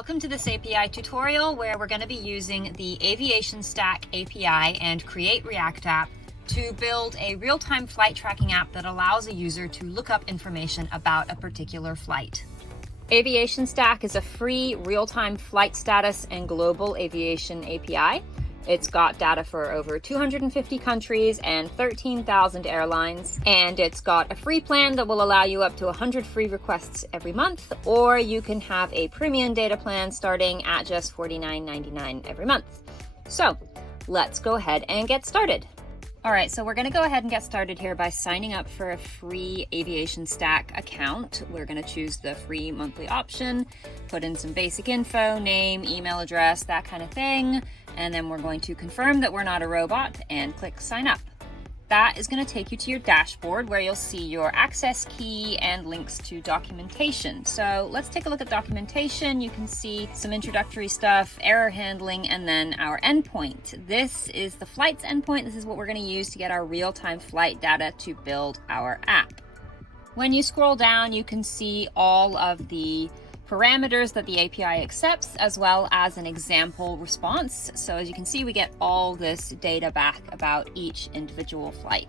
Welcome to this API tutorial where we're going to be using the Aviationstack API and Create React app to build a real-time flight tracking app that allows a user to look up information about a particular flight. Aviationstack is a free real-time flight status and global aviation API. It's got data for over 250 countries and 13,000 airlines, and it's got a free plan that will allow you up to 100 free requests every month, or you can have a premium data plan starting at just $49.99 every month. So let's go ahead and get started. All right, so we're going to go ahead and get started here by signing up for a free Aviationstack account. We're going to choose the free monthly option, put in some basic info, name, email address, that kind of thing. And then we're going to confirm that we're not a robot and click sign up. That is going to take you to your dashboard where you'll see your access key and links to documentation. So let's take a look at documentation. You can see some introductory stuff, error handling, and then our endpoint. This is the flight's endpoint. This is what we're going to use to get our real-time flight data to build our app. When you scroll down, you can see all of the parameters that the API accepts, as well as an example response. So as you can see, we get all this data back about each individual flight.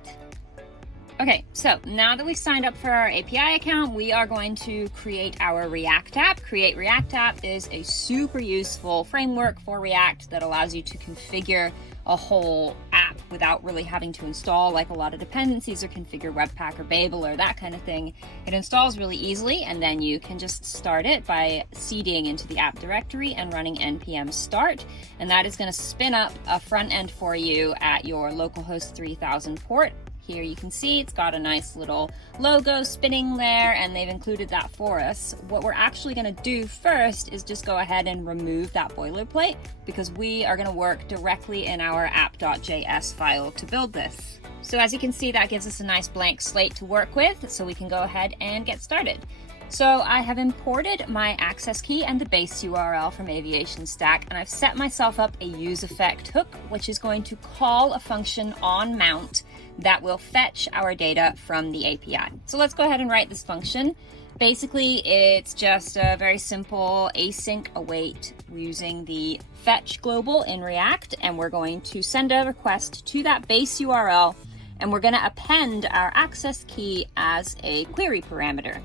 Okay, so now that we've signed up for our API account, we are going to create our React app. Create React app is a super useful framework for React that allows you to configure a whole app without really having to install like a lot of dependencies or configure Webpack or Babel or that kind of thing. It installs really easily, and then you can just start it by cding into the app directory and running npm start, and that is going to spin up a front end for you at your localhost 3000 port. Here you can see it's got a nice little logo spinning there, and they've included that for us. What we're actually going to do first is just go ahead and remove that boilerplate, because we are going to work directly in our app.js file to build this. So as you can see, that gives us a nice blank slate to work with, so we can go ahead and get started. So I have imported my access key and the base URL from Aviationstack, and I've set myself up a useEffect hook, which is going to call a function on mount that will fetch our data from the API. So let's go ahead and write this function. Basically, it's just a very simple async await using the fetch global in React, and we're going to send a request to that base URL, and we're going to append our access key as a query parameter.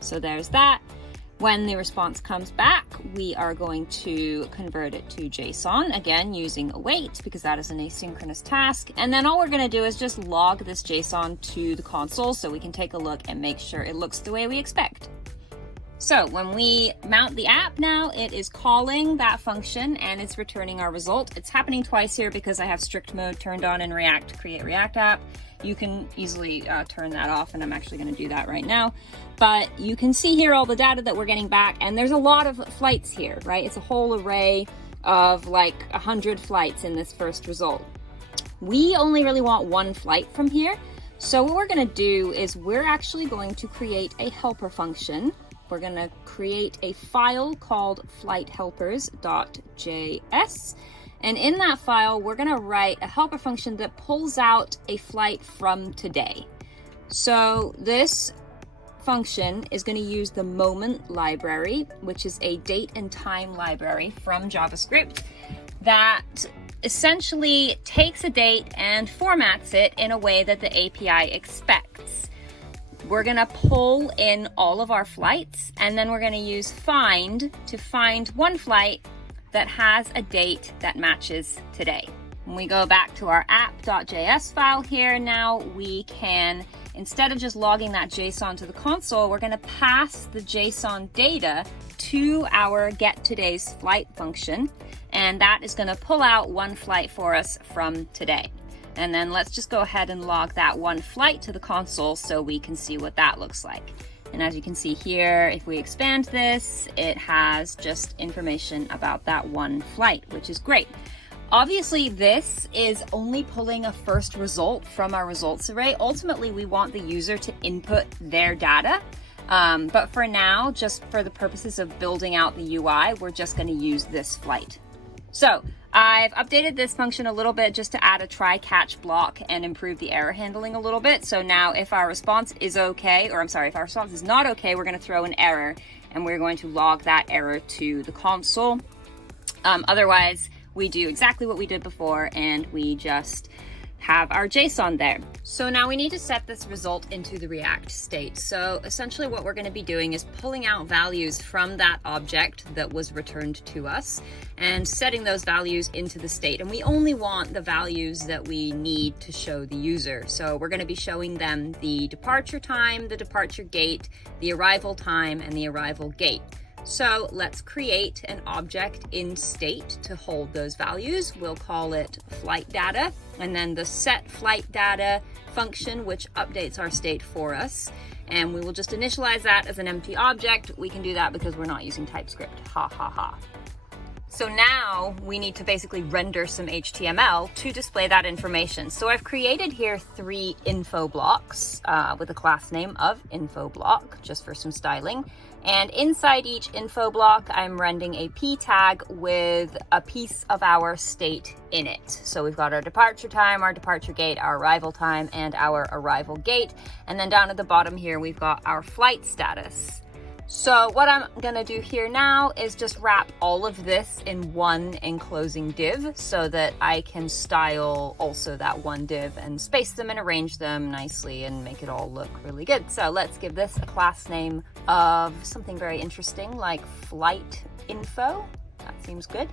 So there's that. When the response comes back, we are going to convert it to JSON, again using await, because that is an asynchronous task. And then all we're going to do is just log this JSON to the console so we can take a look and make sure it looks the way we expect. So when we mount the app now, it is calling that function and it's returning our result. It's happening twice here because I have strict mode turned on in React Create React app. You can easily turn that off, and I'm actually going to do that right now. But you can see here all the data that we're getting back, and there's a lot of flights here, right? It's a whole array of like 100 flights in this first result. We only really want one flight from here. So what we're going to do is we're actually going to create a helper function. We're going to create a file called flighthelpers.js. And in that file, we're going to write a helper function that pulls out a flight from today. So this function is going to use the moment library, which is a date and time library from JavaScript that essentially takes a date and formats it in a way that the API expects. We're going to pull in all of our flights, and then we're going to use find to find one flight that has a date that matches today. When we go back to our app.js file here, now we can, instead of just logging that JSON to the console, we're going to pass the JSON data to our getTodaysFlight function, and that is going to pull out one flight for us from today. And then let's just go ahead and log that one flight to the console so we can see what that looks like. And as you can see here, if we expand this, it has just information about that one flight, which is great. Obviously, this is only pulling a first result from our results array. Ultimately, we want the user to input their data. But for now, just for the purposes of building out the UI, we're just going to use this flight. So I've updated this function a little bit just to add a try catch block and improve the error handling a little bit. So now if our response is okay, or I'm sorry, if our response is not okay, we're going to throw an error and we're going to log that error to the console. Otherwise, we do exactly what we did before, and we just have our JSON there. So now we need to set this result into the React state. So essentially what we're going to be doing is pulling out values from that object that was returned to us and setting those values into the state. And we only want the values that we need to show the user. So we're going to be showing them the departure time, the departure gate, the arrival time, and the arrival gate. So let's create an object in state to hold those values. We'll call it flight data, and then the set flight data function, which updates our state for us. And we will just initialize that as an empty object. We can do that because we're not using TypeScript. Ha ha ha. So now we need to basically render some HTML to display that information. So I've created here 3 info blocks with a class name of info block, just for some styling. And inside each info block, I'm rendering a p tag with a piece of our state in it. So we've got our departure time, our departure gate, our arrival time, and our arrival gate. And then down at the bottom here, we've got our flight status. So what I'm gonna do here now is just wrap all of this in one enclosing div so that I can style also that one div and space them and arrange them nicely and make it all look really good. So let's give this a class name of something very interesting like flight info. That seems good.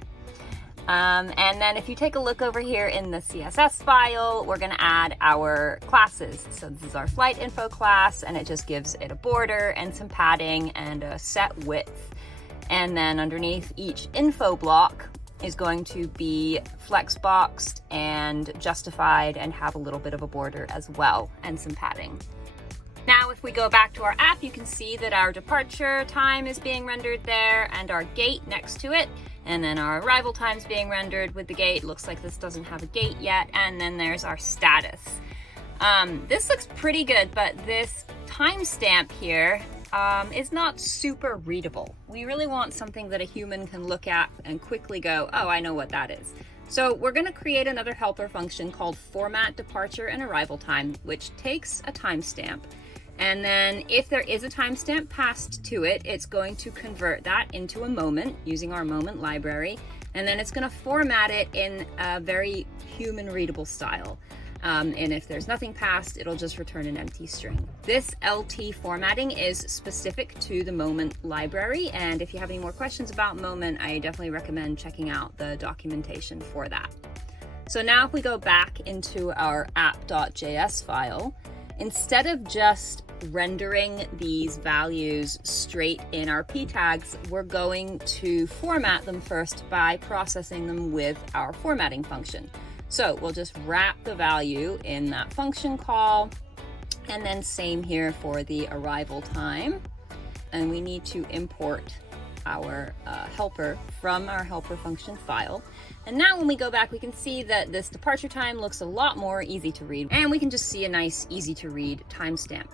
And then if you take a look over here in the CSS file, we're going to add our classes. So this is our flight info class, and it just gives it a border and some padding and a set width. And then underneath each info block is going to be flexboxed and justified and have a little bit of a border as well and some padding. Now, if we go back to our app, you can see that our departure time is being rendered there and our gate next to it. And then our arrival time is being rendered with the gate. Looks like this doesn't have a gate yet. And then there's our status. This looks pretty good, but this timestamp here is not super readable. We really want something that a human can look at and quickly go, oh, I know what that is. So we're going to create another helper function called format departure and arrival time, which takes a timestamp. And then if there is a timestamp passed to it, it's going to convert that into a moment using our moment library. And then it's going to format it in a very human readable style. And if there's nothing passed, it'll just return an empty string. This LT formatting is specific to the moment library. And if you have any more questions about moment, I definitely recommend checking out the documentation for that. So now if we go back into our app.js file, instead of just rendering these values straight in our p tags, we're going to format them first by processing them with our formatting function. So we'll just wrap the value in that function call, and then same here for the arrival time. And we need to import our helper from our helper function file. And now when we go back, we can see that this departure time looks a lot more easy to read, and we can just see a nice easy to read timestamp.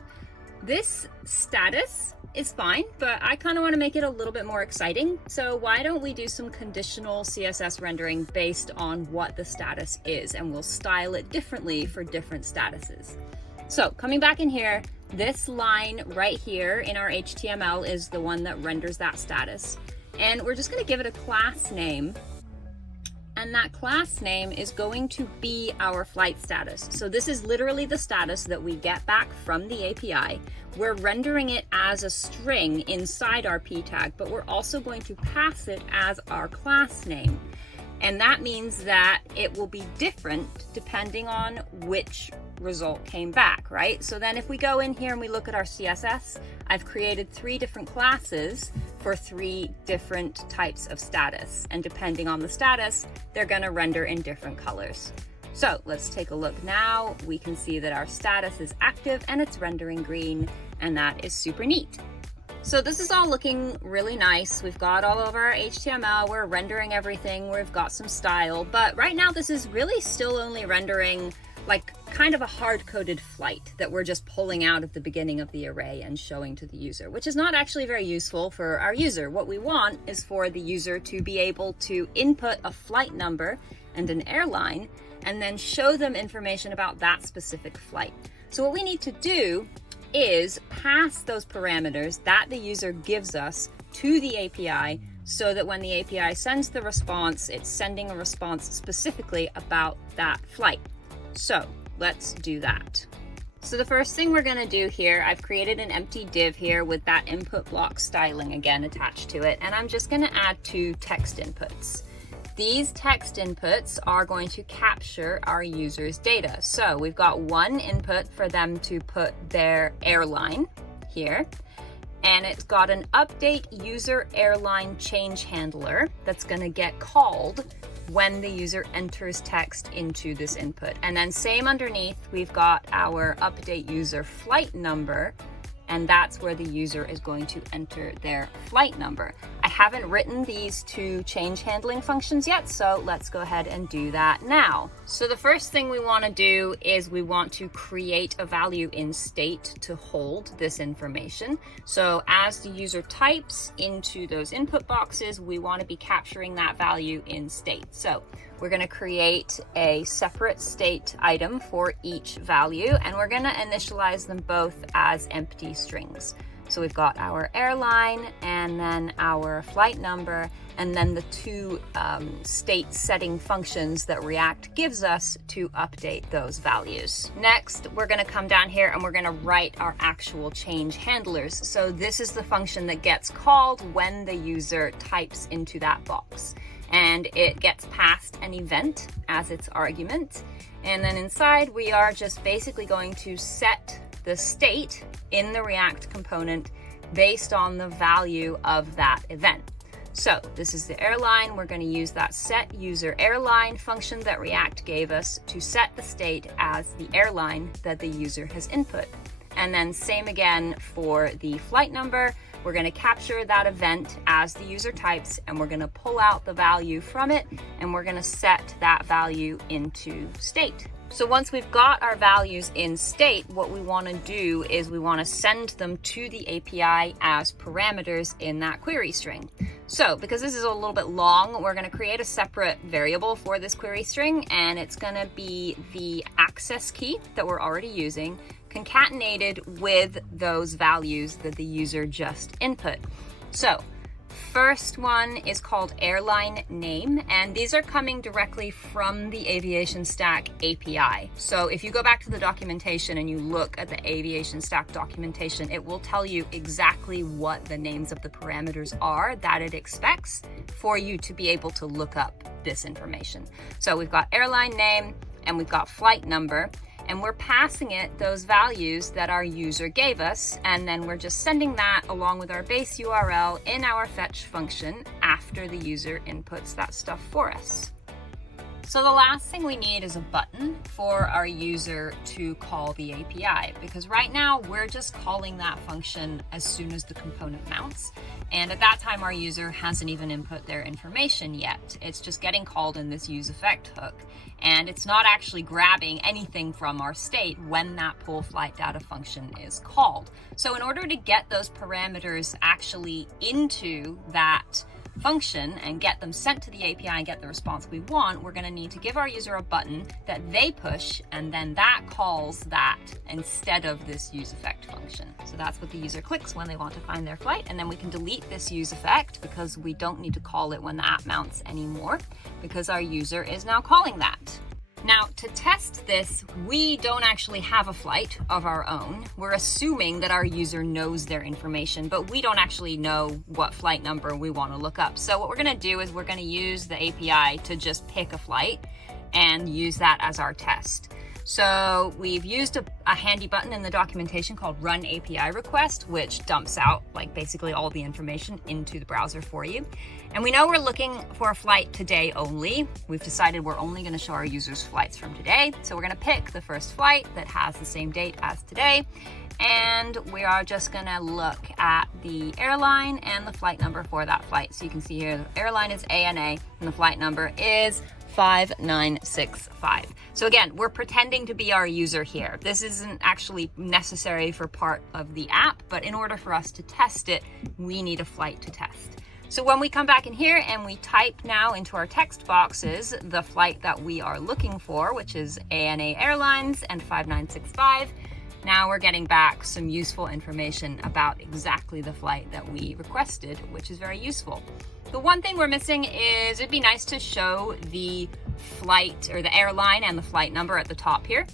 This status is fine, but I kind of want to make it a little bit more exciting. So why don't we do some conditional CSS rendering based on what the status is, and we'll style it differently for different statuses. So coming back in here, this line right here in our HTML is the one that renders that status. And we're just going to give it a class name. And that class name is going to be our flight status. So this is literally the status that we get back from the API. We're rendering it as a string inside our p tag, but we're also going to pass it as our class name. And that means that it will be different depending on which result came back, right? So then if we go in here and we look at our CSS, I've created 3 different classes for 3 different types of status. And depending on the status, they're gonna render in different colors. So let's take a look now. We can see that our status is active and it's rendering green, and that is super neat. So this is all looking really nice. We've got all of our HTML, we're rendering everything, we've got some style, but right now this is really still only rendering like kind of a hard-coded flight that we're just pulling out at the beginning of the array and showing to the user, which is not actually very useful for our user. What we want is for the user to be able to input a flight number and an airline, and then show them information about that specific flight. So what we need to do is pass those parameters that the user gives us to the API so that when the API sends the response, it's sending a response specifically about that flight. So let's do that. So the first thing we're going to do here, I've created an empty div here with that input block styling again attached to it, and I'm just going to add 2 text inputs. These text inputs are going to capture our user's data. So we've got one input for them to put their airline here, and it's got an update user airline change handler that's going to get called when the user enters text into this input. And then same underneath, we've got our update user flight number, and that's where the user is going to enter their flight number. I haven't written these 2 change handling functions yet, so let's go ahead and do that now. So the first thing we want to do is we want to create a value in state to hold this information. So as the user types into those input boxes, we want to be capturing that value in state. So we're going to create a separate state item for each value, and we're going to initialize them both as empty strings. So we've got our airline and then our flight number, and then the 2 state setting functions that React gives us to update those values. Next, we're going to come down here and we're going to write our actual change handlers. So this is the function that gets called when the user types into that box, and it gets passed an event as its argument. And then inside, we are just basically going to set the state in the React component based on the value of that event. So this is the airline. We're going to use that set user airline function that React gave us to set the state as the airline that the user has input. And then same again for the flight number. We're going to capture that event as the user types, and we're going to pull out the value from it, and we're going to set that value into state. So once we've got our values in state, what we want to do is we want to send them to the API as parameters in that query string. So because this is a little bit long, we're going to create a separate variable for this query string, and it's going to be the access key that we're already using, concatenated with those values that the user just input. So first one is called airline name, and these are coming directly from the Aviationstack API. So if you go back to the documentation and you look at the Aviationstack documentation, it will tell you exactly what the names of the parameters are that it expects for you to be able to look up this information. So we've got airline name and we've got flight number, and we're passing it those values that our user gave us, and then we're just sending that along with our base URL in our fetch function after the user inputs that stuff for us. So the last thing we need is a button for our user to call the API, because right now we're just calling that function as soon as the component mounts. And at that time, our user hasn't even input their information yet. It's just getting called in this useEffect hook. And it's not actually grabbing anything from our state when that pull flight data function is called. So in order to get those parameters actually into that function and get them sent to the API and get the response we want, we're going to need to give our user a button that they push, and then that calls that instead of this useEffect function. So that's what the user clicks when they want to find their flight, and then we can delete this useEffect because we don't need to call it when the app mounts anymore, because our user is now calling that. Now, to test this, we don't actually have a flight of our own. We're assuming that our user knows their information, but we don't actually know what flight number we want to look up. So what we're going to do is we're going to use the API to just pick a flight and use that as our test. So we've used a handy button in the documentation called Run API Request, which dumps out like basically all the information into the browser for you. And we know we're looking for a flight today only. We've decided we're only going to show our users flights from today. So we're going to pick the first flight that has the same date as today. And we are just going to look at the airline and the flight number for that flight. So you can see here, the airline is ANA and the flight number is 5965. So again, we're pretending to be our user here. This isn't actually necessary for part of the app, but in order for us to test it, we need a flight to test. So when we come back in here and we type now into our text boxes the flight that we are looking for, which is ANA Airlines and 5965, Now we're getting back some useful information about exactly the flight that we requested, which is very useful. The one thing we're missing is it'd be nice to show the flight or the airline and the flight number at the top here.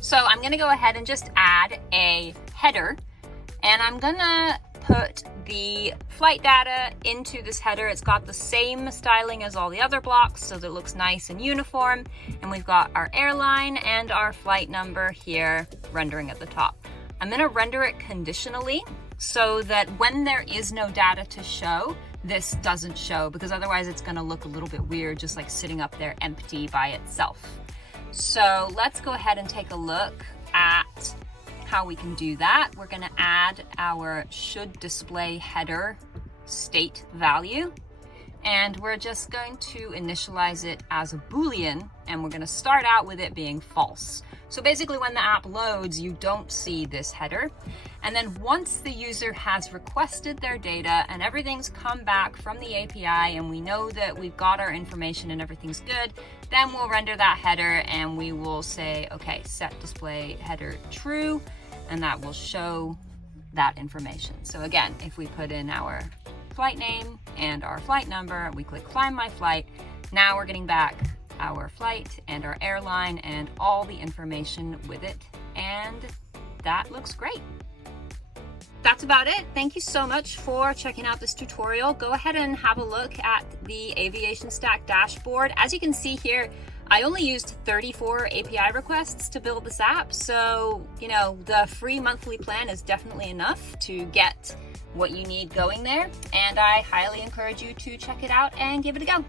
So I'm gonna go ahead and just add a header, and I'm gonna put the flight data into this header. It's got the same styling as all the other blocks, so that it looks nice and uniform. And we've got our airline and our flight number here rendering at the top. I'm gonna render it conditionally so that when there is no data to show, this doesn't show, because otherwise it's gonna look a little bit weird, just like sitting up there empty by itself. So let's go ahead and take a look at how we can do that. We're gonna add our should display header state value, and we're just going to initialize it as a Boolean, and we're gonna start out with it being false. So basically when the app loads, you don't see this header. And then once the user has requested their data and everything's come back from the API and we know that we've got our information and everything's good, then we'll render that header and we will say, okay, set display header true, and that will show that information. So again, if we put in our flight name and our flight number, we click Find My Flight, now we're getting back our flight and our airline and all the information with it, and that looks great. That's about it. Thank you so much for checking out this tutorial. Go ahead and have a look at the Aviationstack dashboard. As you can see here, I only used 34 API requests to build this app. So, the free monthly plan is definitely enough to get what you need going there. And I highly encourage you to check it out and give it a go.